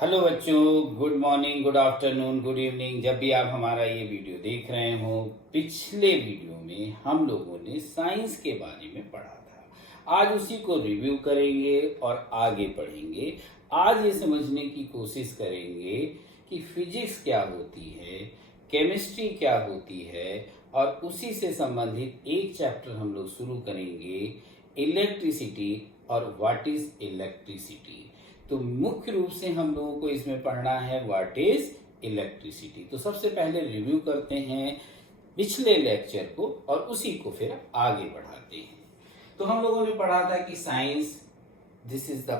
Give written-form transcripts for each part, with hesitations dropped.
Hello बच्चों, good morning, good afternoon, good evening. जब भी आप हमारा ये वीडियो देख रहे हो, पिछले वीडियो में हम लोगों ने साइंस के बारे में पढ़ा था। आज उसी को रिव्यू करेंगे और आगे पढ़ेंगे। आज ये समझने की कोशिश करेंगे कि फिजिक्स क्या होती है, केमिस्ट्री क्या होती है, और उसी से संबंधित एक चैप्टर हम लोग शुरू करेंगे, इलेक्ट्रिसिटी और व्हाट इज इलेक्ट्रिसिटी। तो मुख्य रूप से हम लोगों को इसमें पढ़ना है व्हाट इज इलेक्ट्रिसिटी। तो सबसे पहले रिव्यू करते हैं पिछले लेक्चर को और उसी को फिर आगे बढ़ाते हैं। तो हम लोगों ने पढ़ा था कि science, this is the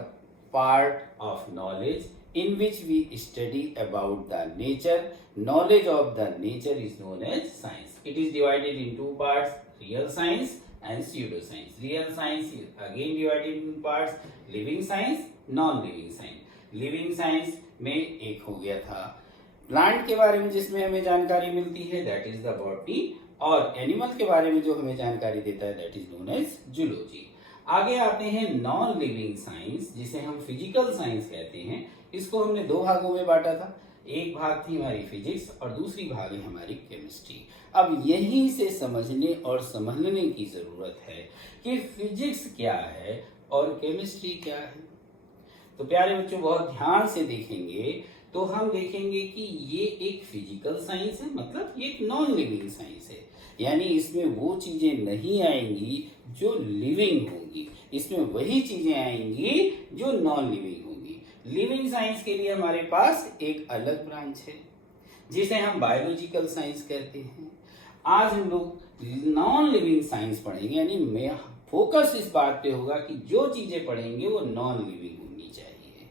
part of knowledge in which we study about the nature. Knowledge of the nature is known as science. It is divided in two parts, real science and pseudoscience. Real science is again divided in parts, living science, non-living science. Living science में एक हो गया था plant के बारे में जिसमें हमें जानकारी मिलती है, that is the botany, और एनिमल के बारे में जो हमें जानकारी देता है that is known as zoology. आगे आते हैं नॉन लिविंग साइंस, जिसे हम फिजिकल साइंस कहते हैं। इसको हमने दो भागों में बांटा था। एक भाग थी हमारी फिजिक्स और दूसरी भाग है हमारी केमिस्ट्री। अब यहीं से समझने और समझने की जरूरत है कि फिजिक्स क्या है और केमिस्ट्री क्या है। तो प्यारे बच्चों, बहुत ध्यान से देखेंगे तो हम देखेंगे कि ये एक फिजिकल साइंस है, मतलब ये एक नॉन लिविंग साइंस है। यानी इसमें वो चीजें नहीं आएंगी जो लिविंग होंगी, इसमें वही चीजें आएंगी जो नॉन लिविंग होंगी। लिविंग साइंस के लिए हमारे पास एक अलग ब्रांच है जिसे हम बायोलॉजिकल साइंस कहते हैं। आज हम लोग नॉन लिविंग साइंस पढ़ेंगे, यानी मैं फोकस इस बात पे होगा कि जो चीजें पढ़ेंगे वो नॉन लिविंग होनी चाहिए।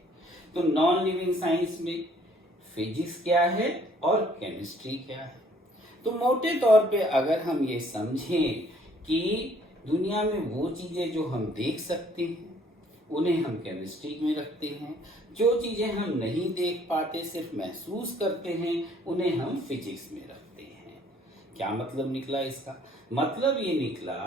तो नॉन लिविंग साइंस में फिजिक्स क्या है और केमिस्ट्री क्या है। तो मोटे तौर पे अगर हम ये समझें कि दुनिया में वो चीजें जो हम देख सकते हैं उन्हें हम केमिस्ट्री में रखते हैं, जो चीजें हम नहीं देख पाते, सिर्फ महसूस करते हैं, उन्हें हम फिजिक्स में रखते हैं। क्या मतलब निकला इसका? मतलब ये निकला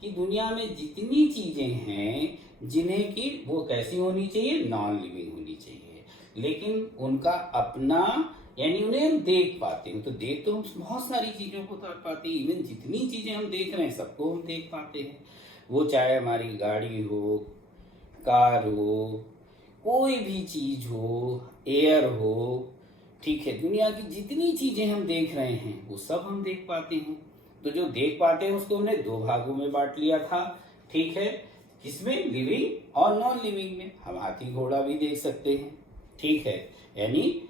कि दुनिया में जितनी चीजें हैं जिन्हें कि वो कैसी होनी चाहिए, नॉन लिविंग होनी चाहिए, लेकिन उनका अपना, यानी उन्हें हम देख पाते हैं। तो देख तो हम बहुत सारी चीजों को देख पाते हैं, इवन जितनी चीजें हम देख रहे हैं सबको हम देख पाते हैं। वो चाहे हमारी गाड़ी हो, कार हो, कोई भी चीज हो, एयर हो, ठीक है, दुनिया की जितनी चीजें हम देख रहे हैं वो सब हम देख पाते हैं। तो जो देख पाते हैं उसको हमने दो भागों में बांट लिया था, ठीक है, किसमें, लिविंग और नॉन लिविंग में। हम हाथी घोड़ा भी देख सकते हैं, ठीक है, यानी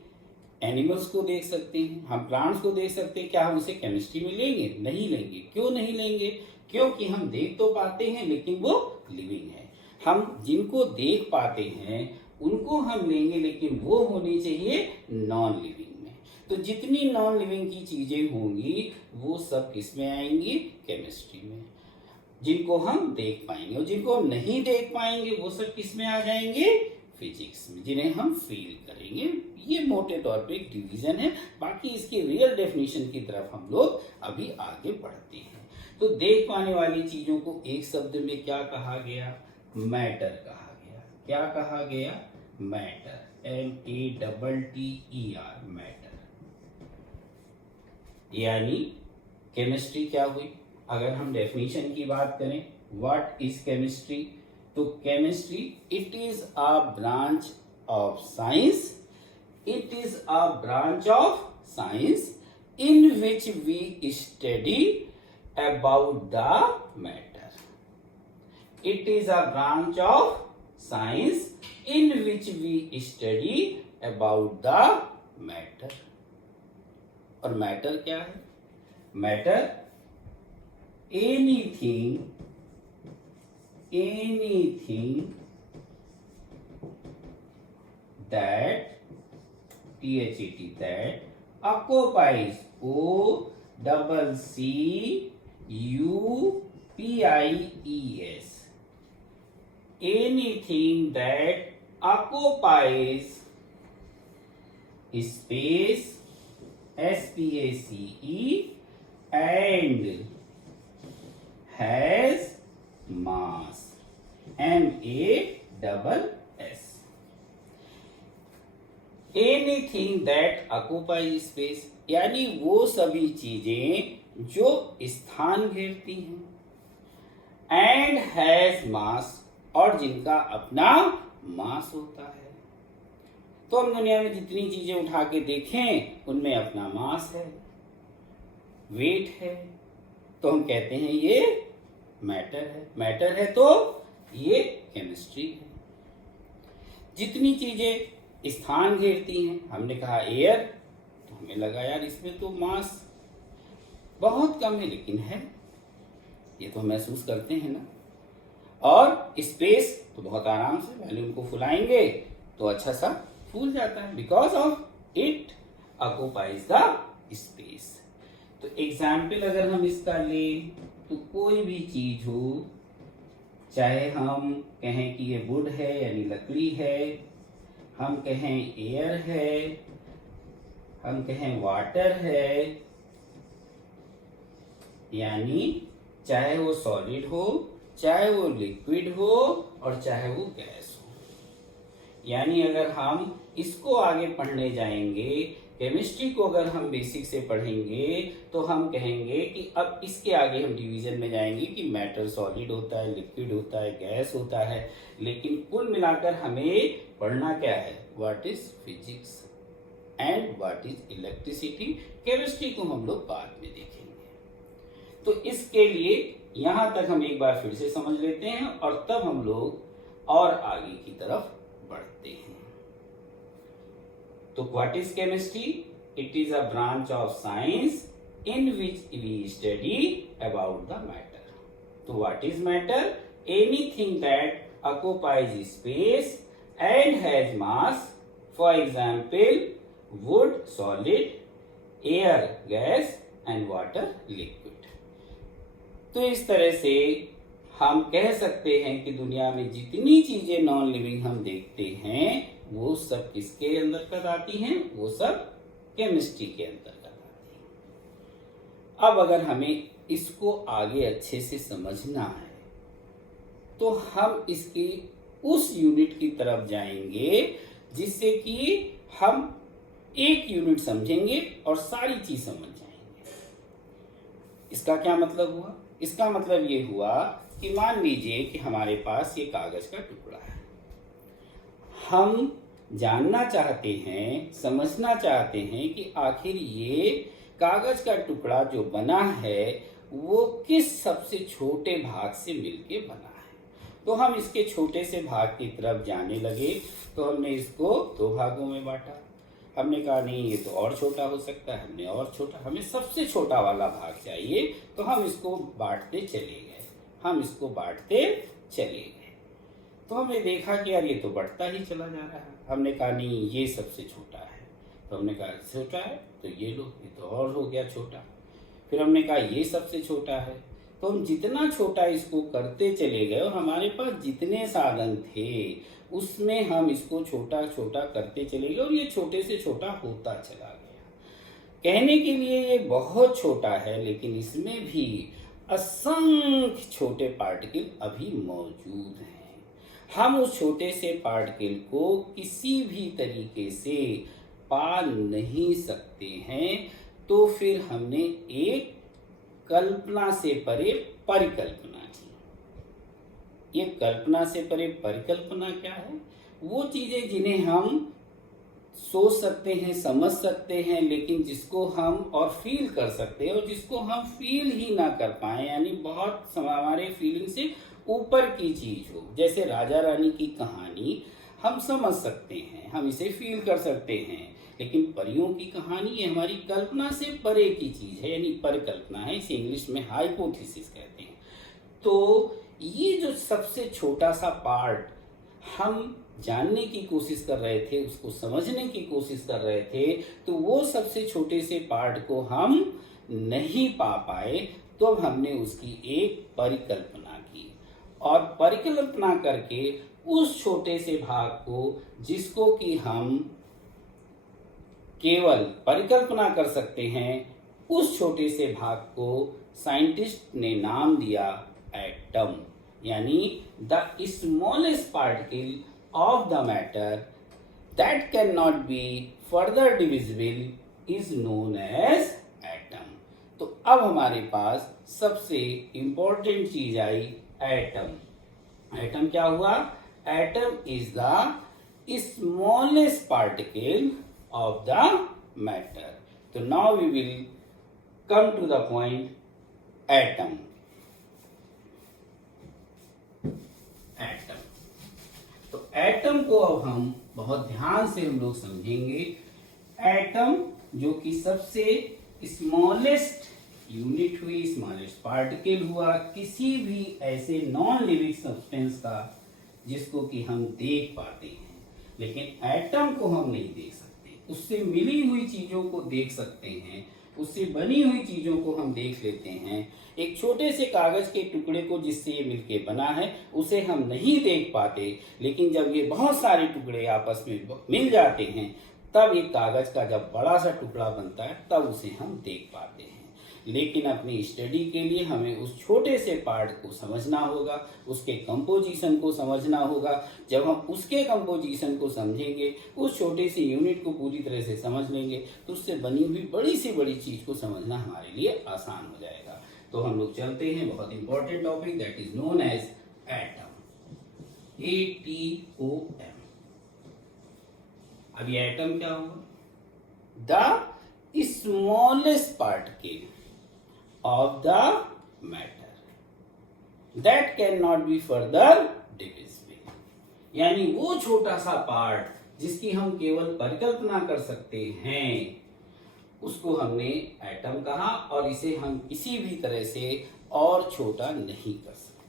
एनिमल्स को देख सकते हैं, हम प्लांट्स को देख सकते हैं। क्या हम उसे केमिस्ट्री में लेंगे? नहीं लेंगे। क्यों नहीं लेंगे? क्योंकि हम देख तो पाते हैं लेकिन वो लिविंग है। हम जिनको देख पाते हैं उनको हम लेंगे, लेकिन वो होनी चाहिए नॉन लिविंग में। तो जितनी नॉन लिविंग की चीजें होंगी वो सब किसमें आएंगी? केमिस्ट्री में। जिनको हम देख पाएंगे, और जिनको हम नहीं देख पाएंगे वो सब किसमें आ जाएंगे? फिजिक्स में, जिन्हें हम फील करेंगे। ये मोटे तौर पे एक डिवीजन है, बाकी इसकी रियल डेफिनेशन की तरफ हम लोग अभी आगे बढ़ते हैं। तो देख पाने वाली चीजों को एक शब्द में क्या कहा गया? मैटर कहा गया। क्या कहा गया? Matter, METTER, matter. यानी केमिस्ट्री क्या हुई? अगर हम डेफिनेशन की बात करें, व्हाट इज केमिस्ट्री, तो chemistry, it is a branch of science, it is a branch of science in which we study about the matter. It is a branch of science in which we study about the matter. और matter क्या है? Matter anything that THET, that occupies, OCCUPIES, anything that occupies space, SPACE, and has mass, MASS. Anything that occupies space, यानी वो सभी चीजें जो स्थान घेरती हैं, एंड हैज मास, और जिनका अपना मास होता है। तो हम दुनिया में जितनी चीजें उठा के देखें उनमें अपना मास है, वेट है, तो हम कहते हैं ये मैटर है। मैटर है तो ये केमिस्ट्री है। जितनी चीजें स्थान घेरती हैं, हमने कहा एयर, तो हमें लगा यार इसमें तो मास बहुत कम है, लेकिन है, ये तो महसूस करते हैं ना। और स्पेस तो बहुत आराम से वैल्यूम को फुलाएंगे तो अच्छा सा फूल जाता है, because of it occupies the space. तो एग्जाम्पल अगर हम इसका लें तो कोई भी चीज हो, चाहे हम कहें कि ये वुड है यानी लकड़ी है, हम कहें एयर है, हम कहें वाटर है, यानी चाहे वो सॉलिड हो, चाहे वो लिक्विड हो, और चाहे वो गैस हो। यानी अगर हम इसको आगे पढ़ने जाएंगे, केमिस्ट्री को अगर हम बेसिक से पढ़ेंगे, तो हम कहेंगे कि अब इसके आगे हम डिवीजन में जाएंगे कि मैटर सॉलिड होता है, लिक्विड होता है, गैस होता है, लेकिन कुल मिलाकर हमें पढ़ना क्या है, what is physics and what is electricity. Chemistry को हम लोग बाद में देखेंगे। तो इसके लिए यहां तक हम एक बार फिर से समझ लेते हैं और तब हम लोग और आगे की तरफ बढ़ते हैं। तो what is chemistry? It is a branch of science in which we study about the matter. तो what is matter? Anything that occupies space and has mass, for example wood solid, air gas and water liquid. तो इस तरह से हम कह सकते हैं कि दुनिया में जितनी चीजें नॉन लिविंग हम देखते हैं वो सब किसके अंतर्गत आती हैं? वो सब केमिस्ट्री के अंतर्गत आती हैं। अब अगर हमें इसको आगे अच्छे से समझना है तो हम इसकी उस यूनिट की तरफ जाएंगे जिससे कि हम एक यूनिट समझेंगे और सारी चीज समझ जाएंगे। इसका क्या मतलब हुआ? इसका मतलब ये हुआ कि मान लीजिए कि हमारे पास ये कागज का टुकड़ा है, हम जानना चाहते हैं, समझना चाहते हैं कि आखिर ये कागज का टुकड़ा जो बना है वो किस सबसे छोटे भाग से मिलके बना है। तो हम इसके छोटे से भाग की तरफ जाने लगे, तो हमने इसको दो भागों में बांटा। हमने कहा नहीं ये तो और छोटा हो सकता है, हमने और छोटा, हमें सबसे छोटा वाला भाग चाहिए, तो हम इसको बांटते चले गए, हम इसको बांटते चले गए। तो हमने देखा कि यार ये तो बढ़ता ही चला जा रहा है। हमने कहा नहीं ये सबसे छोटा है, तो हमने कहा छोटा है तो ये लो, ये तो और हो गया छोटा। फिर हमने कहा ये सबसे छोटा है, तो हम जितना छोटा इसको करते चले गए और हमारे पास जितने साधन थे उसमें हम इसको छोटा छोटा करते चले गए और ये छोटे से छोटा होता चला गया। कहने के लिए ये बहुत छोटा है, लेकिन इसमें भी असंख्य छोटे पार्टिकल अभी मौजूद हैं। हम उस छोटे से पार्टिकल को किसी भी तरीके से पा नहीं सकते हैं, तो फिर हमने एक कल्पना से परे परिकल्पना की। ये कल्पना से परे परिकल्पना क्या है? वो चीजें जिन्हें हम सोच सकते हैं, समझ सकते हैं, लेकिन जिसको हम और फील कर सकते हैं और जिसको हम फील ही ना कर पाए, यानी बहुत हमारे फीलिंग से ऊपर की चीज हो। जैसे राजा रानी की कहानी हम समझ सकते हैं, हम इसे फील कर सकते हैं, लेकिन परियों की कहानी ये हमारी कल्पना से परे की चीज है, यानी परिकल्पना है। इसे इंग्लिश में हाइपोथेसिस कहते हैं। तो ये जो सबसे छोटा सा पार्ट हम जानने की कोशिश कर रहे थे, उसको समझने की कोशिश कर रहे थे, तो वो सबसे छोटे से पार्ट को हम नहीं पा पाए, तो अब हमने उसकी एक परिकल्पना की और परिकल्पना करके उस छोटे से भाग को, जिसको कि हम केवल परिकल्पना कर सकते हैं, उस छोटे से भाग को साइंटिस्ट ने नाम दिया एटम, यानी the smallest particle of the matter that cannot be further divisible is known as atom. तो अब हमारे पास सबसे इंपॉर्टेंट चीज आई एटम. एटम क्या हुआ? Atom is the smallest particle of the matter. तो now we will come to the point atom. Atom, तो atom को अब हम बहुत ध्यान से हम लोग समझेंगे. एटम जो कि सबसे स्मॉलेस्ट यूनिट हुई, स्मॉलेस्ट पार्टिकल हुआ किसी भी ऐसे नॉन लिविंग सब्सटेंस का जिसको कि हम देख पाते हैं, लेकिन एटम को हम नहीं देख सकते. उससे मिली हुई चीजों को देख सकते हैं, उससे बनी हुई चीजों को हम देख लेते हैं. एक छोटे से कागज के टुकड़े को जिससे ये मिलके बना है उसे हम नहीं देख पाते, लेकिन जब ये बहुत सारे टुकड़े आपस में मिल जाते हैं तब एक कागज का जब बड़ा सा टुकड़ा बनता है तब उसे हम देख पाते हैं. लेकिन अपनी स्टडी के लिए हमें उस छोटे से पार्ट को समझना होगा, उसके कंपोजिशन को समझना होगा. जब हम उसके कंपोजिशन को समझेंगे, उस छोटे से यूनिट को पूरी तरह से समझ लेंगे, तो उससे बनी हुई बड़ी से बड़ी चीज को समझना हमारे लिए आसान हो जाएगा. तो हम लोग चलते हैं बहुत important topic that is known as atom. ATOM. अब ये एटम क्या होगा? The smallest particle of the matter that cannot be further divisible. यानी वो छोटा सा पार्ट जिसकी हम केवल परिकल्पना कर सकते हैं उसको हमने एटम कहा, और इसे हम किसी भी तरह से और छोटा नहीं कर सकते.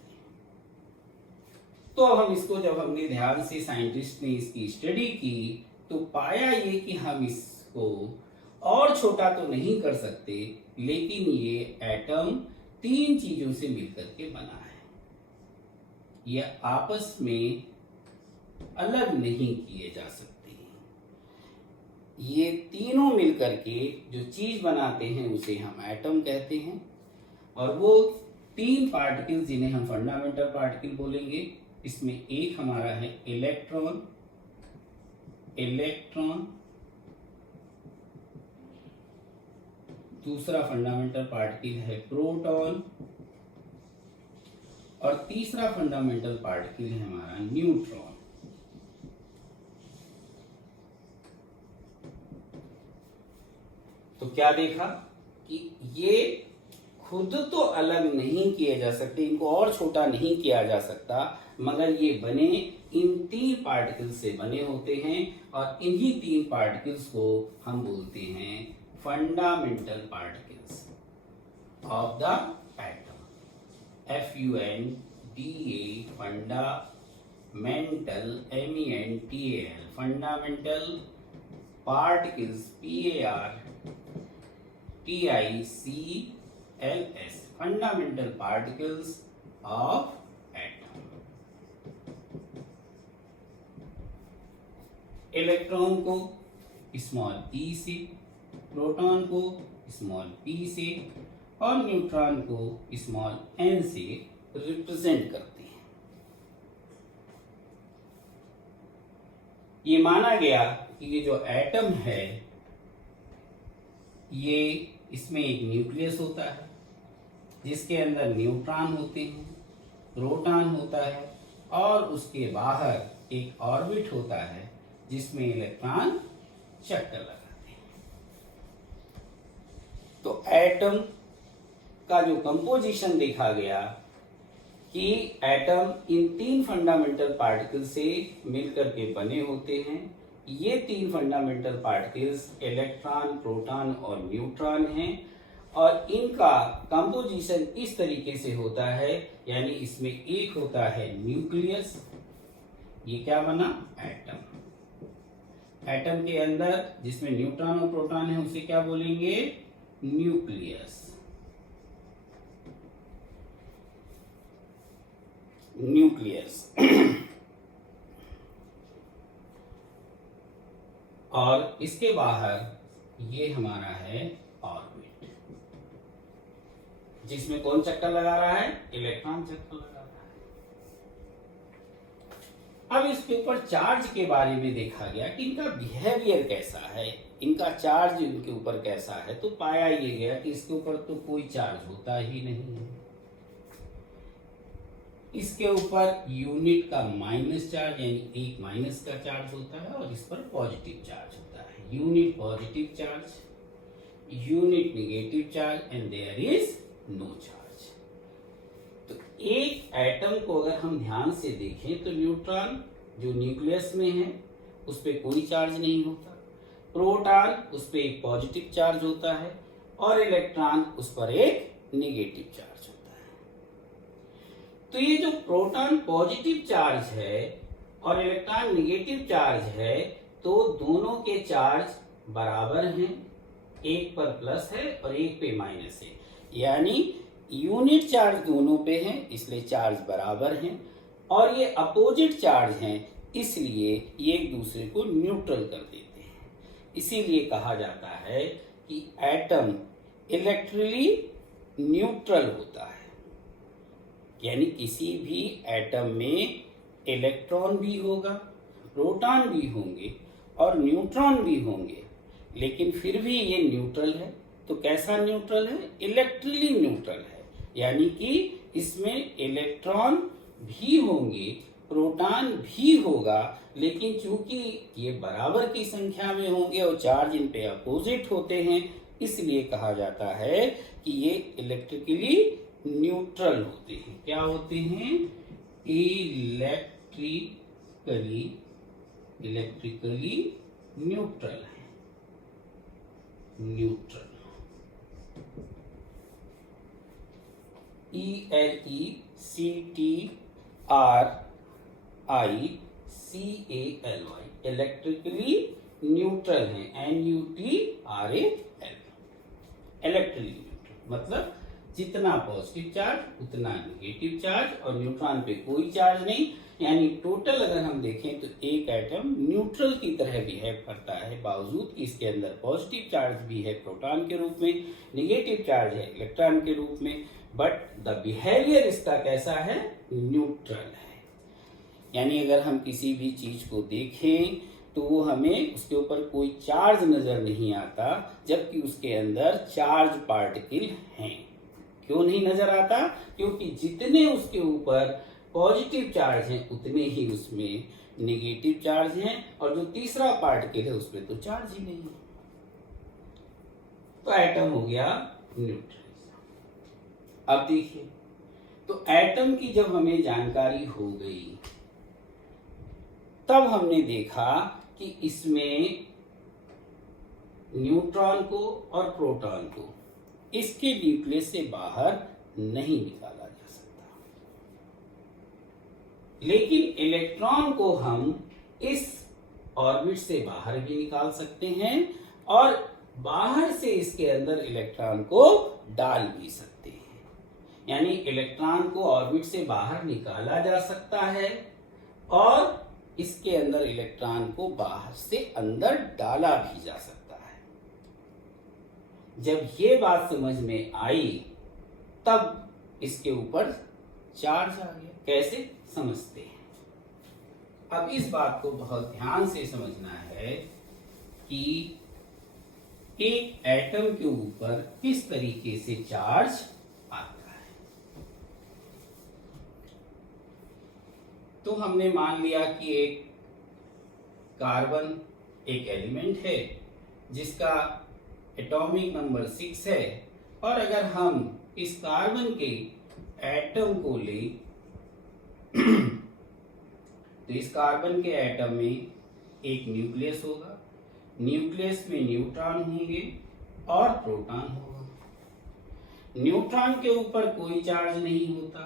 तो अब हम इसको जब हमने ध्यान से साइंटिस्ट ने इसकी स्टडी की तो पाया ये कि हम इसको और छोटा तो नहीं कर सकते, लेकिन ये एटम 3 चीजों से मिलकर के बना है. ये आपस में अलग नहीं किए जा सकते. ये तीनों मिलकर के जो चीज बनाते हैं उसे हम एटम कहते हैं. और वो 3 पार्टिकल्स जिन्हें हम फंडामेंटल पार्टिकल बोलेंगे, इसमें एक हमारा है इलेक्ट्रॉन. दूसरा फंडामेंटल पार्टिकल है प्रोटॉन, और तीसरा फंडामेंटल पार्टिकल है हमारा न्यूट्रॉन. तो क्या देखा कि ये खुद तो अलग नहीं किए जा सकते, इनको और छोटा नहीं किया जा सकता, मगर ये बने इन 3 पार्टिकल्स से बने होते हैं, और इन्हीं 3 पार्टिकल्स को हम बोलते हैं fundamental particles of the atom. FUNDA, fundamental, MENTAL, fundamental particles, PARTICLS, fundamental particles of atom. Electron को स्मॉल e से, प्रोटॉन को स्मॉल p से, और न्यूट्रॉन को स्मॉल n से रिप्रेजेंट करते हैं. ये माना गया कि ये जो एटम है ये इसमें एक न्यूक्लियस होता है जिसके अंदर न्यूट्रॉन होते हैं, प्रोटॉन होता है, और उसके बाहर एक ऑर्बिट होता है जिसमें इलेक्ट्रॉन चक्कर लगाते हैं. तो एटम का जो कंपोजिशन देखा गया कि एटम इन 3 फंडामेंटल पार्टिकल से मिलकर के बने होते हैं. ये 3 फंडामेंटल पार्टिकल्स इलेक्ट्रॉन, प्रोटॉन और न्यूट्रॉन हैं, और इनका कंपोजिशन इस तरीके से होता है, यानी इसमें एक होता है न्यूक्लियस. ये क्या बना? एटम. एटम के अंदर जिसमें न्यूट्रॉन और प्रोटॉन है उसे क्या बोलेंगे? न्यूक्लियस. और इसके बाहर ये हमारा है ऑर्बिट, जिसमें कौन चक्कर लगा रहा है? इलेक्ट्रॉन चक्कर लगा रहा अब इसके ऊपर चार्ज के बारे में देखा गया कि इनका बिहेवियर कैसा है, इनका चार्ज इनके ऊपर कैसा है। तो पाया ये गया कि इसके ऊपर तो कोई चार्ज होता ही नहीं है। इसके यूपर यूनिट का माइनस चार्ज यानी एक माइनस का चार्ज होता है और इस पर पॉजिटिव चार्ज होता है। Unit positive charge, unit negative charge and there is no charge. तो एक एटम को अगर हम ध्यान से देखें तो न्यूट्रॉन जो न्यूक्लियस में है उस पर कोई चार्ज नहीं होता, प्रोटॉन उस पर एक पॉजिटिव चार्ज होता है और इलेक्ट्रॉन उस पर एक नेगेटिव चार्ज होता है। तो ये जो प्रोटॉन पॉजिटिव चार्ज है और इलेक्ट्रॉन नेगेटिव चार्ज है, तो दोनों के चार्ज बराबर हैं, एक पर प्लस है और एक पे माइनस है, यानी यूनिट चार्ज दोनों पे हैं इसलिए चार्ज बराबर हैं, और ये अपोजिट चार्ज हैं इसलिए ये एक दूसरे को न्यूट्रल कर देते हैं। इसीलिए कहा जाता है कि एटम इलेक्ट्रिकली न्यूट्रल होता है, यानी किसी भी एटम में इलेक्ट्रॉन भी होगा, प्रोटॉन भी होंगे और न्यूट्रॉन भी होंगे, लेकिन फिर भी ये न्यूट्रल है। तो कैसा न्यूट्रल है? इलेक्ट्रिकली न्यूट्रल है, यानी कि इसमें इलेक्ट्रॉन भी होंगे, प्रोटॉन भी होगा, लेकिन चूंकि ये बराबर की संख्या में होंगे और चार्ज इन पे अपोजिट होते हैं, इसलिए कहा जाता है कि ये इलेक्ट्रिकली न्यूट्रल होते हैं। क्या होते हैं? इलेक्ट्रिकली न्यूट्रल है, न्यूट्रल। ELECTRICALY इलेक्ट्रिकली न्यूट्रल है, NUTRAL इलेक्ट्रिकली न्यूट्रल मतलब जितना पॉजिटिव चार्ज उतना नेगेटिव चार्ज और न्यूट्रॉन पे कोई चार्ज नहीं, यानी टोटल अगर हम देखें तो एक एटम न्यूट्रल की तरह बिहेव करता है, बावजूद कि इसके अंदर पॉजिटिव चार्ज भी है प्रोटॉन के रूप में, नेगेटिव चार्ज है इलेक्ट्रॉन के रूप में, बट द बिहेवियर इसका कैसा है? न्यूट्रल है। यानी अगर हम किसी भी चीज को देखें तो हमें उसके ऊपर कोई चार्ज नजर नहीं आता, जबकि उसके अंदर चार्ज पार्टिकल हैं। क्यों नहीं नजर आता? क्योंकि जितने उसके ऊपर पॉजिटिव चार्ज हैं उतने ही उसमें नेगेटिव चार्ज हैं, और जो तीसरा पार्टिकल है उसमें तो चार्ज ही नहीं है। तो एटम हो गया न्यूट्रल। अब देखिए, तो एटम की जब हमें जानकारी हो गई, तब हमने देखा कि इसमें न्यूट्रॉन को और प्रोटॉन को इसके न्यूक्लियस से बाहर नहीं निकाला जा सकता, लेकिन इलेक्ट्रॉन को हम इस ऑर्बिट से बाहर भी निकाल सकते हैं और बाहर से इसके अंदर इलेक्ट्रॉन को डाल भी सकते हैं। यानी इलेक्ट्रॉन को ऑर्बिट से बाहर निकाला जा सकता है और इसके अंदर इलेक्ट्रॉन को बाहर से अंदर डाला भी जा सकता है। जब ये बात समझ में आई तब इसके ऊपर चार्ज आ गया। कैसे समझते हैं? अब इस बात को बहुत ध्यान से समझना है कि एक एटम के ऊपर किस तरीके से चार्ज आता है। तो हमने मान लिया कि एक कार्बन एक एलिमेंट है जिसका एटॉमिक नंबर 6 है, और अगर हम इस कार्बन के एटम को लें तो इस कार्बन के एटम में एक न्यूक्लियस होगा, न्यूक्लियस में न्यूट्रॉन होंगे और प्रोटॉन होगा। न्यूट्रॉन के ऊपर कोई चार्ज नहीं होता,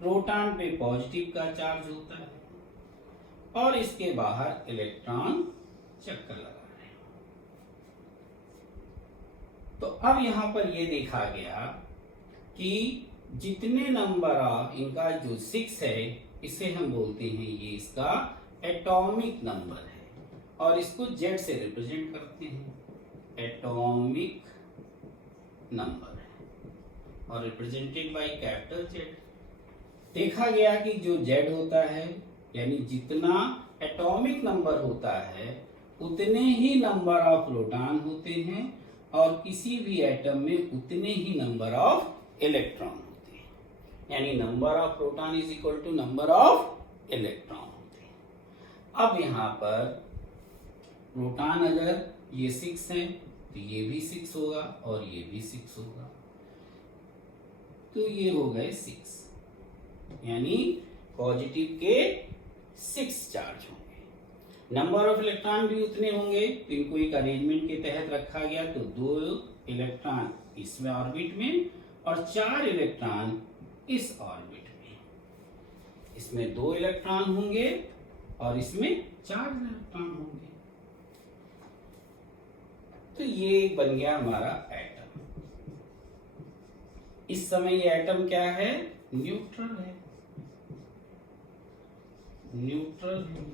प्रोटॉन पे पॉजिटिव का चार्ज होता है और इसके बाहर इलेक्ट्रॉन चक्कर लगा रहे हैं। तो अब यहां पर यह देखा गया कि जितने नंबर ऑफ इनका जो 6 है, इसे हम बोलते हैं ये इसका एटॉमिक नंबर है और इसको Z से रिप्रेजेंट करते हैं। एटॉमिक नंबर है और रिप्रेजेंटेड बाय कैपिटल Z। देखा गया कि जो Z होता है यानी जितना एटॉमिक नंबर होता है उतने ही नंबर ऑफ प्रोटॉन होते हैं और किसी भी एटम में उतने ही नंबर ऑफ इलेक्ट्रॉन होते हैं, यानी number of proton is equal to number of electron होते हैं। अब यहाँ पर प्रोटॉन अगर ये 6 है तो ये भी 6 होगा और ये भी 6 होगा, तो ये हो गए 6, यानी पॉजिटिव के 6 चार्ज होंगे। नंबर ऑफ इलेक्ट्रॉन भी उतने होंगे, तो इनको एक अरेंजमेंट के तहत रखा गया, तो 2 इलेक्ट्रॉन इसमें ऑर्बिट में और 4 इलेक्ट्रॉन इस ऑर्बिट में। इसमें 2 इलेक्ट्रॉन होंगे और इसमें 4 इलेक्ट्रॉन होंगे। तो ये बन गया हमारा एटम। इस समय ये एटम क्या है? न्यूट्रल है, न्यूट्रल है।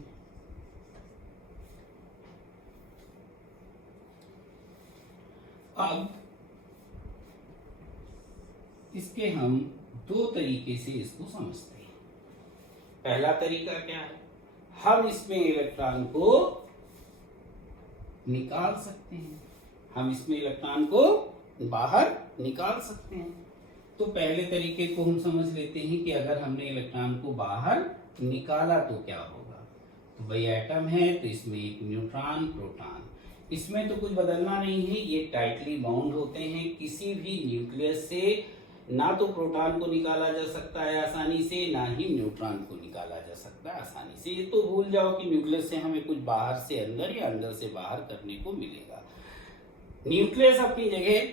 अब इसके हम 2 तरीके से इसको समझते हैं। पहला तरीका क्या है? हम इसमें इलेक्ट्रॉन को निकाल सकते हैं, हम इसमें इलेक्ट्रॉन को बाहर निकाल सकते हैं। तो पहले तरीके को हम समझ लेते हैं कि अगर हमने इलेक्ट्रॉन को बाहर निकाला तो क्या होगा। तो भाई एटम है तो इसमें एक न्यूट्रॉन प्रोटॉन, इसमें तो कुछ बदलना नहीं है, ये टाइटली बाउंड होते हैं। किसी भी न्यूक्लियस से ना तो प्रोटॉन को निकाला जा सकता है आसानी से, ना ही न्यूट्रॉन को निकाला जा सकता है आसानी से। ये तो भूल जाओ कि न्यूक्लियस से हमें कुछ बाहर से अंदर या अंदर से बाहर करने को मिलेगा। न्यूक्लियस अपनी जगह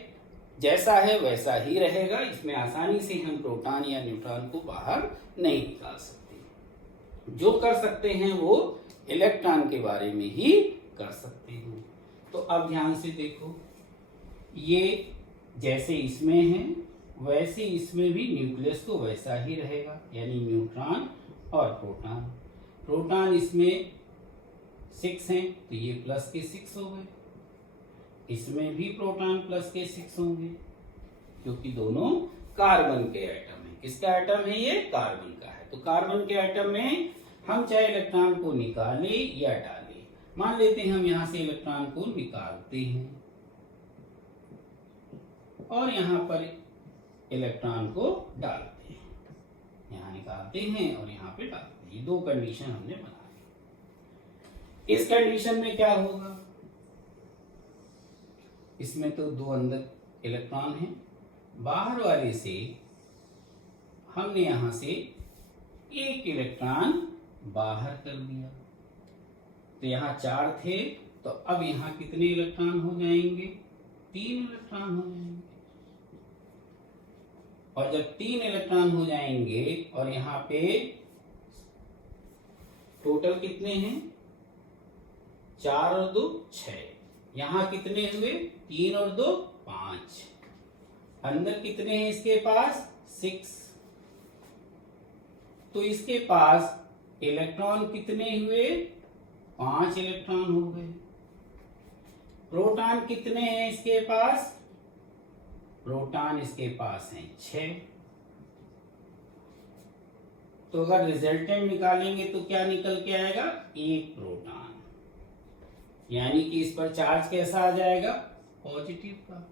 जैसा है वैसा ही रहेगा, इसमें आसानी से हम प्रोटॉन या न्यूट्रॉन को बाहर नहीं निकाल सकते। जो कर सकते हैं वो इलेक्ट्रॉन के बारे में ही कर सकते हैं। तो अब ध्यान से देखो, ये जैसे इसमें है वैसे इसमें भी न्यूक्लियस तो वैसा ही रहेगा, यानी न्यूट्रॉन और प्रोटॉन। प्रोटॉन इसमें 6 हैं तो ये प्लस के 6 हो गए, इसमें भी प्रोटॉन प्लस के 6 होंगे, क्योंकि दोनों कार्बन के एटम हैं। किसका एटम है ये? कार्बन का है। तो कार्बन के एटम में हम चाहे इलेक्ट्रॉन को निकालें या डालें, मान लेते हैं हम यहां से इलेक्ट्रॉन को निकालते हैं और यहां पर इलेक्ट्रॉन को डालते हैं, यहां निकालते हैं और यहां पे डालते हैं। ये 2 कंडीशन हमने बना ली। इस कंडीशन में क्या होगा? इसमें तो 2 अंदर इलेक्ट्रॉन हैं, बाहर वाले से हमने यहां से 1 इलेक्ट्रॉन बाहर कर दिया। तो यहां 4 थे तो अब यहां कितने इलेक्ट्रॉन हो जाएंगे? 3 इलेक्ट्रॉन हो जाएंगे। और जब 3 इलेक्ट्रॉन हो जाएंगे और यहां पे टोटल कितने हैं? 4 और 2 6। यहां कितने हुए? 3 और 2 5। अंदर कितने हैं इसके पास? 6। तो इसके पास इलेक्ट्रॉन कितने हुए? 5 इलेक्ट्रॉन हो गए। प्रोटॉन कितने हैं इसके पास? प्रोटॉन इसके पास हैं 6। तो अगर रिजल्टेंट निकालेंगे तो क्या निकल के आएगा? 1 प्रोटॉन, यानी कि इस पर चार्ज कैसा आ जाएगा? पॉजिटिव का।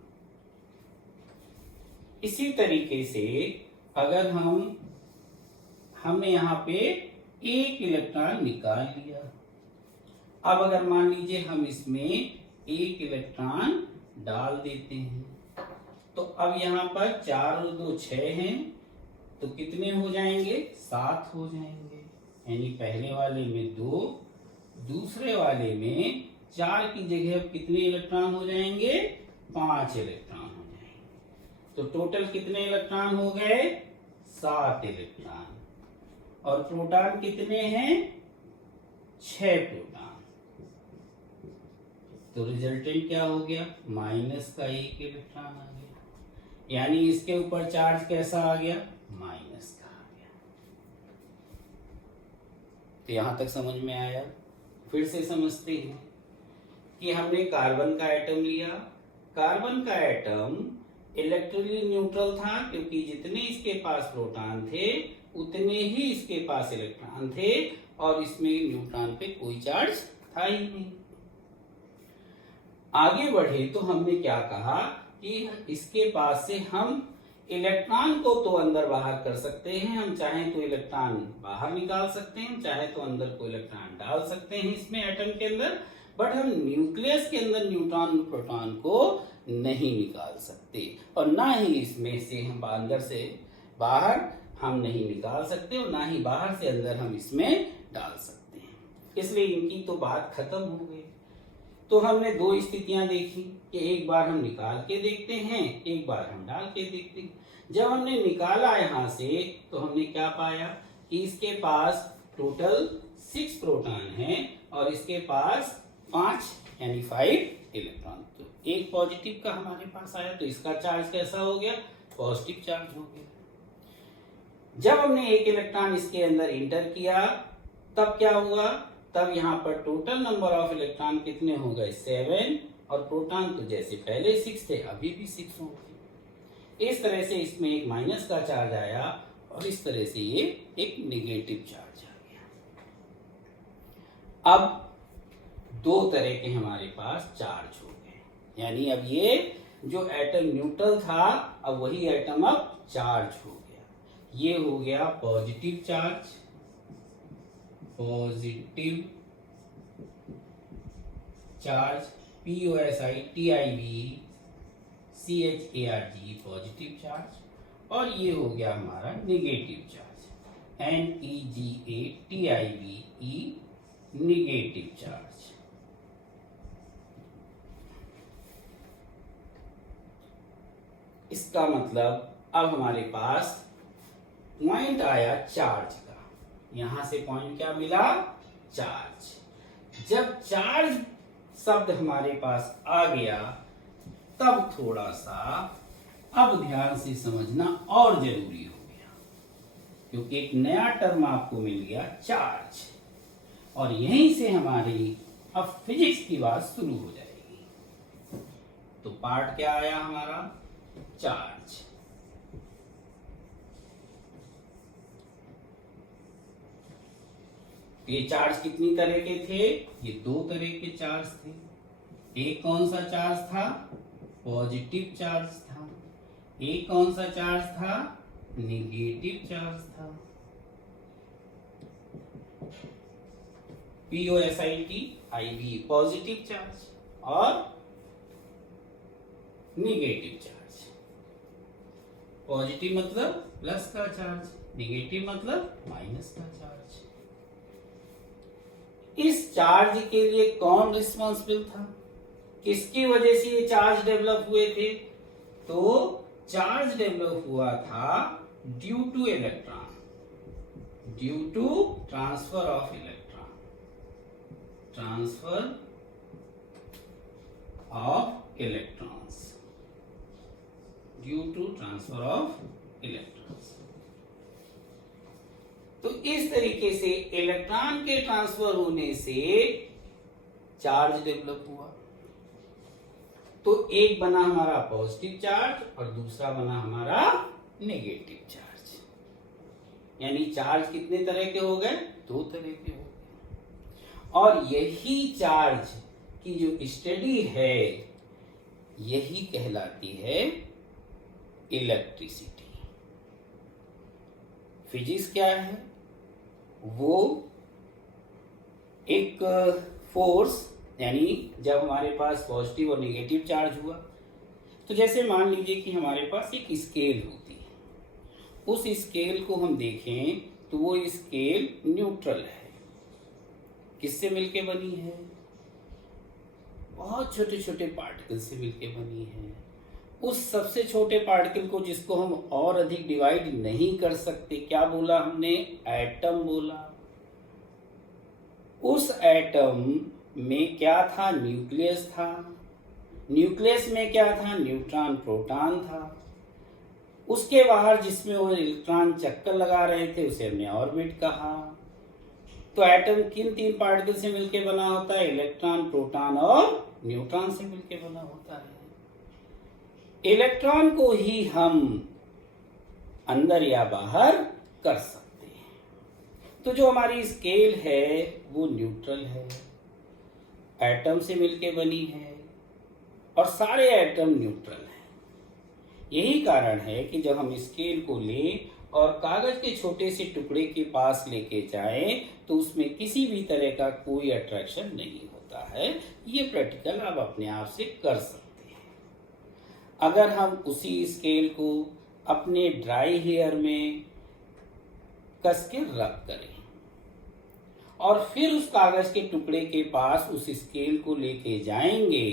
इसी तरीके से अगर हमने यहां पे 1 इलेक्ट्रॉन निकाल लिया, अब अगर मान लीजिए हम इसमें 1 इलेक्ट्रॉन डाल देते हैं, तो अब यहां पर 4 और 2 6 हैं, तो कितने हो जाएंगे? 7 हो जाएंगे। यानी पहले वाले में 2, दूसरे वाले में 4 की जगह अब कितने इलेक्ट्रॉन हो जाएंगे? 5 इलेक्ट्रॉन हो जाएंगे। तो टोटल कितने इलेक्ट्रॉन हो गए? 7 इलेक्ट्रॉन। और प्रोटॉन कितने हैं? 6 प्रोटॉन। तो रिजल्टेंट क्या हो गया? माइनस का 1 इलेक्ट्रॉन आ गया, यानी इसके ऊपर चार्ज कैसा आ गया? माइनस का आ गया। तो यहां तक समझ में आया? फिर से समझते हैं कि हमने कार्बन का एटम लिया। कार्बन का एटम इलेक्ट्रिकली न्यूट्रल था, क्योंकि जितने इसके पास प्रोटॉन थे उतने ही इसके पास इलेक्ट्रॉन थे, और इसमें न्यूट्रॉन पे कोई चार्ज था ही नहीं। आगे बढ़े तो हमने क्या कहा कि इसके पास से हम इलेक्ट्रॉन को तो अंदर बाहर कर सकते हैं, हम चाहें तो इलेक्ट्रॉन बाहर निकाल सकते हैं, चाहे तो अंदर को इलेक्ट्रॉन डाल सकते हैं इसमें एटम के अंदर, बट हम न्यूक्लियस के अंदर न्यूट्रॉन प्रोटॉन को नहीं निकाल सकते और ना ही इसमें से हम अंदर से बाहर हम नहीं निकाल सकते और ना ही बाहर से अंदर हम इसमें डाल सकते हैं। इसलिए इनकी तो बात खत्म हो गई। तो हमने दो स्थितियां देखी कि एक बार हम निकाल के देखते हैं, एक बार हम डाल के देखते हैं। जब हमने निकाला यहां से तो हमने क्या पाया कि इसके पास टोटल 6 प्रोटॉन हैं और इसके पास 5 यानी 5 इलेक्ट्रॉन। तो एक पॉजिटिव का हमारे पास आया, तो इसका चार्ज कैसा हो गया? पॉजिटिव चार्ज हो गया। जब हमने एक इलेक्ट्रॉन इसके अंदर इंटर किया तब क्या हुआ? तब यहाँ पर टोटल नंबर ऑफ इलेक्ट्रॉन कितने हो गए? 7, और प्रोटॉन तो जैसे पहले 6 थे अभी भी 6 होंगे। इस तरह से इसमें एक माइनस का चार्ज आया और इस तरह से ये एक नेगेटिव चार्ज आ गया। अब दो तरह के हमारे पास चार्ज हो गए, यानी अब ये जो एटम न्यूट्रल था अब वही एटम अब चार्ज हो गया। ये हो गया positive charge, positive charge, POSITIV CHARG positive charge, और ये हो गया हमारा negative charge, NEGATIVE negative charge. इसका मतलब अब हमारे पास पॉइंट आया चार्ज का, यहां से पॉइंट क्या मिला? चार्ज। जब चार्ज शब्द हमारे पास आ गया तब थोड़ा सा अब ध्यान से समझना और जरूरी हो गया, क्योंकि एक नया टर्म आपको मिल गया चार्ज, और यहीं से हमारी अब फिजिक्स की बात शुरू हो जाएगी। तो पार्ट क्या आया हमारा? चार्ज। ये चार्ज कितनी तरह के थे? ये 2 तरह के चार्ज थे। एक कौन सा चार्ज था? पॉजिटिव चार्ज था। एक कौन सा चार्ज था? नेगेटिव चार्ज था। POSITIV पॉजिटिव चार्ज और नेगेटिव चार्ज। पॉजिटिव मतलब प्लस का चार्ज, नेगेटिव मतलब माइनस का चार्ज। इस चार्ज के लिए कौन रिस्पॉन्सिबल था? किसकी वजह से ये चार्ज डेवलप हुए थे? तो चार्ज डेवलप हुआ था due to electron, due to transfer of electron, transfer of electrons, due to transfer of electrons. तो इस तरीके से इलेक्ट्रॉन के ट्रांसफर होने से चार्ज डेवलप हुआ। तो एक बना हमारा पॉजिटिव चार्ज और दूसरा बना हमारा नेगेटिव चार्ज। यानी चार्ज कितने तरह के हो गए? 2 तरह के हो गए। और यही चार्ज की जो स्टडी है यही कहलाती है इलेक्ट्रिसिटी। फिजिक्स क्या है? वो एक फोर्स, यानी जब हमारे पास पॉजिटिव और नेगेटिव चार्ज हुआ तो जैसे मान लीजिए कि हमारे पास एक स्केल होती है, उस स्केल को हम देखें तो वो स्केल न्यूट्रल है। किससे मिलके बनी है? बहुत छोटे छोटे पार्टिकल से मिलके बनी है। उस सबसे छोटे पार्टिकल को जिसको हम और अधिक डिवाइड नहीं कर सकते, क्या बोला हमने? एटम बोला। उस एटम में क्या था? न्यूक्लियस था। न्यूक्लियस में क्या था? न्यूट्रॉन प्रोटॉन था। उसके बाहर जिसमें वो इलेक्ट्रॉन चक्कर लगा रहे थे उसे हमने ऑर्बिट कहा। तो एटम किन 3 पार्टिकल से मिलकर बना होता है? इलेक्ट्रॉन, प्रोटॉन और न्यूट्रॉन से मिलकर बना होता है। इलेक्ट्रॉन को ही हम अंदर या बाहर कर सकते हैं। तो जो हमारी स्केल है वो न्यूट्रल है, एटम से मिलके बनी है और सारे एटम न्यूट्रल हैं। यही कारण है कि जब हम स्केल को लें और कागज के छोटे से टुकड़े के पास लेके जाएं तो उसमें किसी भी तरह का कोई अट्रैक्शन नहीं होता है। ये प्रैक्टिकल आप अपने आप से कर सकते हैं। अगर हम उसी स्केल को अपने ड्राई हेयर में कस के रब करें और फिर उस कागज के टुकड़े के पास उस स्केल को लेके जाएंगे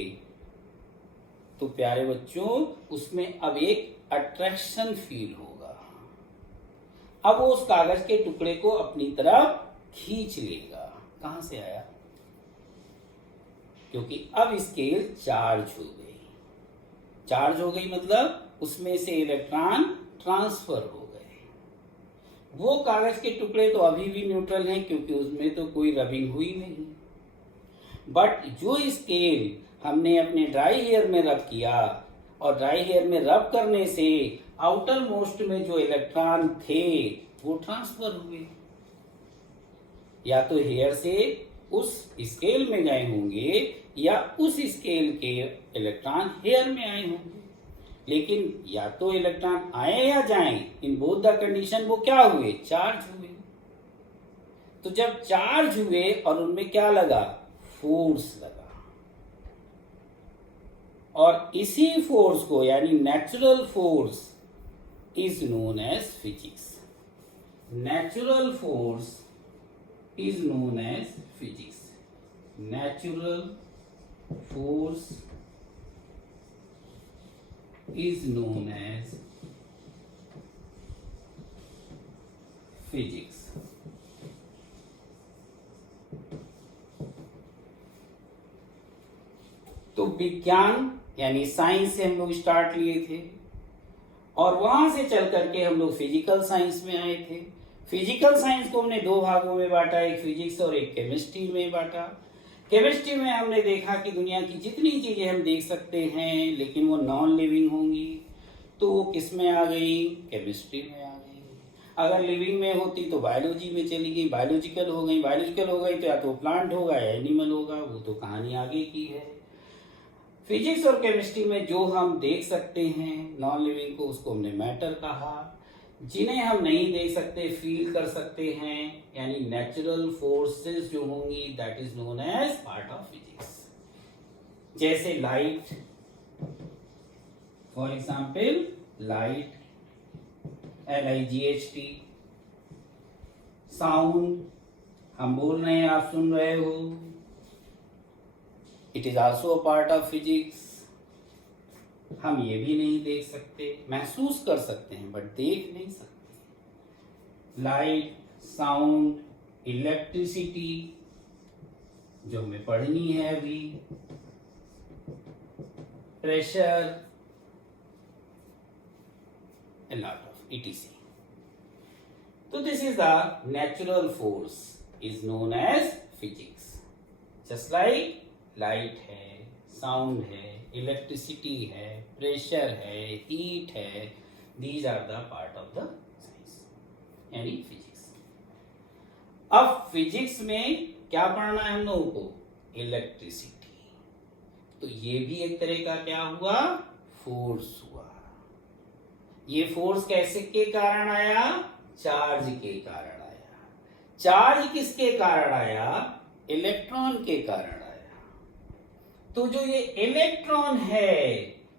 तो प्यारे बच्चों उसमें अब एक अट्रैक्शन फील होगा। अब वो उस कागज के टुकड़े को अपनी तरफ खींच लेगा। कहां से आया? क्योंकि अब स्केल चार्ज हो गई। चार्ज हो गई मतलब उसमें से इलेक्ट्रॉन ट्रांसफर हो गए। वो कागज के टुकड़े तो अभी भी न्यूट्रल हैं क्योंकि उसमें तो कोई रबिंग हुई नहीं। बट जो स्केल हमने अपने ड्राई हेयर में रब किया और ड्राई हेयर में रब करने से आउटर मोस्ट में जो इलेक्ट्रॉन थे वो ट्रांसफर हुए, या तो हेयर से उस स्केल में गए होंगे या उस स्केल के इलेक्ट्रॉन हेयर में आए होंगे। लेकिन या तो इलेक्ट्रॉन आए या जाएं, इन बोथ द कंडीशन वो क्या हुए? चार्ज हुए। तो जब चार्ज हुए और उनमें क्या लगा? फोर्स लगा। और इसी फोर्स को यानी natural force is known as physics. Natural force is known as physics. Natural force is known as physics. तो विज्ञान यानी साइंस से हम लोग स्टार्ट लिए थे और वहां से चल करके हम लोग फिजिकल साइंस में आए थे। फिजिकल साइंस को हमने दो भागों में बांटा, एक फिजिक्स और एक केमिस्ट्री में बांटा। केमिस्ट्री में हमने देखा कि दुनिया की जितनी चीजें हम देख सकते हैं लेकिन वो नॉन लिविंग होंगी, तो वो किस में आ गई? केमिस्ट्री में आ गई। अगर लिविंग में होती तो बायोलॉजी में चली गई, बायोलॉजिकल हो गई। बायोलॉजिकल हो गई तो या तो प्लांट होगा या एनिमल होगा, वो तो कहानी आगे की है। फिजिक्स और केमिस्ट्री में जो हम देख सकते हैं नॉन लिविंग को, उसको हमने मैटर कहा। जिन्हें हम नहीं देख सकते, फील कर सकते हैं, यानी नेचुरल फोर्सेस जो होंगी, that is known as part of physics. जैसे light, for example light, LIGHT। Sound, हम बोल रहे हैं, आप सुन रहे हो, it is also a part of physics. हम ये भी नहीं देख सकते, महसूस कर सकते हैं बट देख नहीं सकते। लाइट, साउंड, इलेक्ट्रिसिटी जो हमें पढ़नी है अभी, pressure, a lot of etc. So this is the natural force is known as physics. Just like light है, sound है, electricity है, pressure है, heat है, these are the part of the science, यानी physics. अब physics में क्या पढ़ना है हम लोगों को? इलेक्ट्रिसिटी। तो ये भी एक तरह का क्या हुआ? फोर्स हुआ। ये फोर्स कैसे के कारण आया? चार्ज के कारण आया। चार्ज किसके कारण आया? इलेक्ट्रॉन के कारण आया। तो जो ये इलेक्ट्रॉन है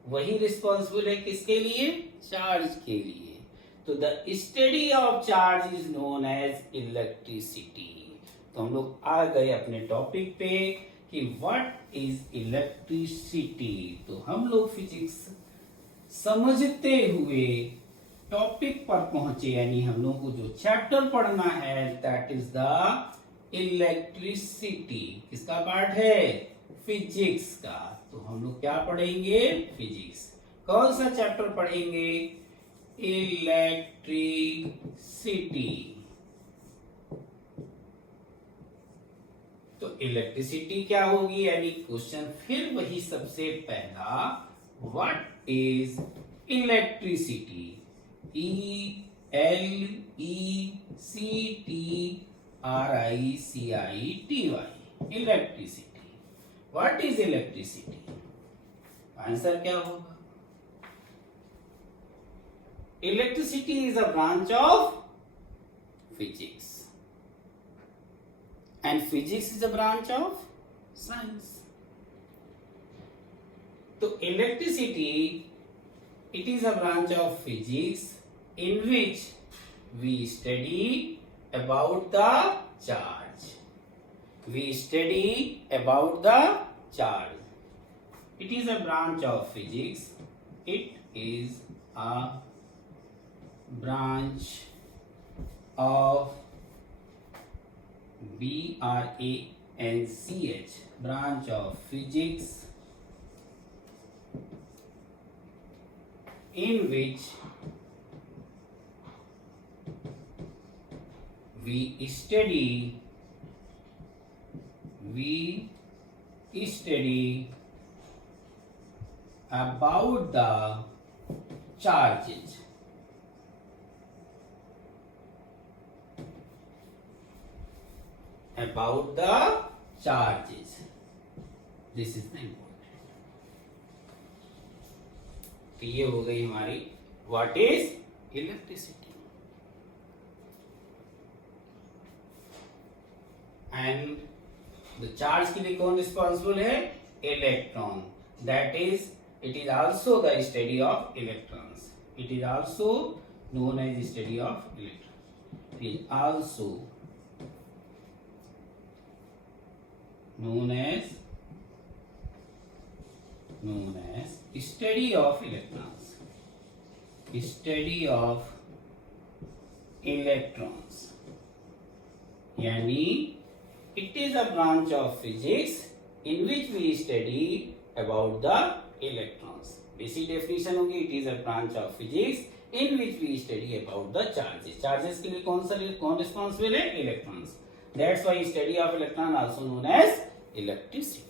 वही रिस्पॉन्सिबल है किसके लिए? चार्ज के लिए। तो the study of charge is known as electricity. तो हम लोग आ गए अपने टॉपिक पे कि व्हाट इज इलेक्ट्रिसिटी। तो हम लोग फिजिक्स समझते हुए टॉपिक पर पहुंचे, यानी हम लोग को जो चैप्टर पढ़ना है दैट इज द इलेक्ट्रिसिटी। किसका पार्ट है? फिजिक्स का। तो हम लोग क्या पढ़ेंगे? फिजिक्स। कौन सा चैप्टर पढ़ेंगे? इलेक्ट्रिसिटी। तो इलेक्ट्रिसिटी क्या होगी? यानी क्वेश्चन फिर वही सबसे पहला, what is electricity? ELECTRICITY। RICITY, electricity. What is electricity? Answer क्या होगा? Electricity is a branch of physics, and physics is a branch of science. So electricity, it is a branch of physics in which we study about the charge. We study about the charge. It is a branch of physics. It is a branch of branch, branch of physics in which we study about the charges. About the charges. This is the important. तो ये हो गई हमारी what is electricity. And the charge के लिए कौन responsible है? Electron. That is it is also the study of electrons. It is also known as study of electron. It is also known as study of electrons. Study of electrons. यानी it is a branch of physics in which we study about the electrons. Basic definition होगी, it is a branch of physics in which we study about the charges. Charges के लिए कौन responsible है? Electrons. That's why study of electron also known as electricity.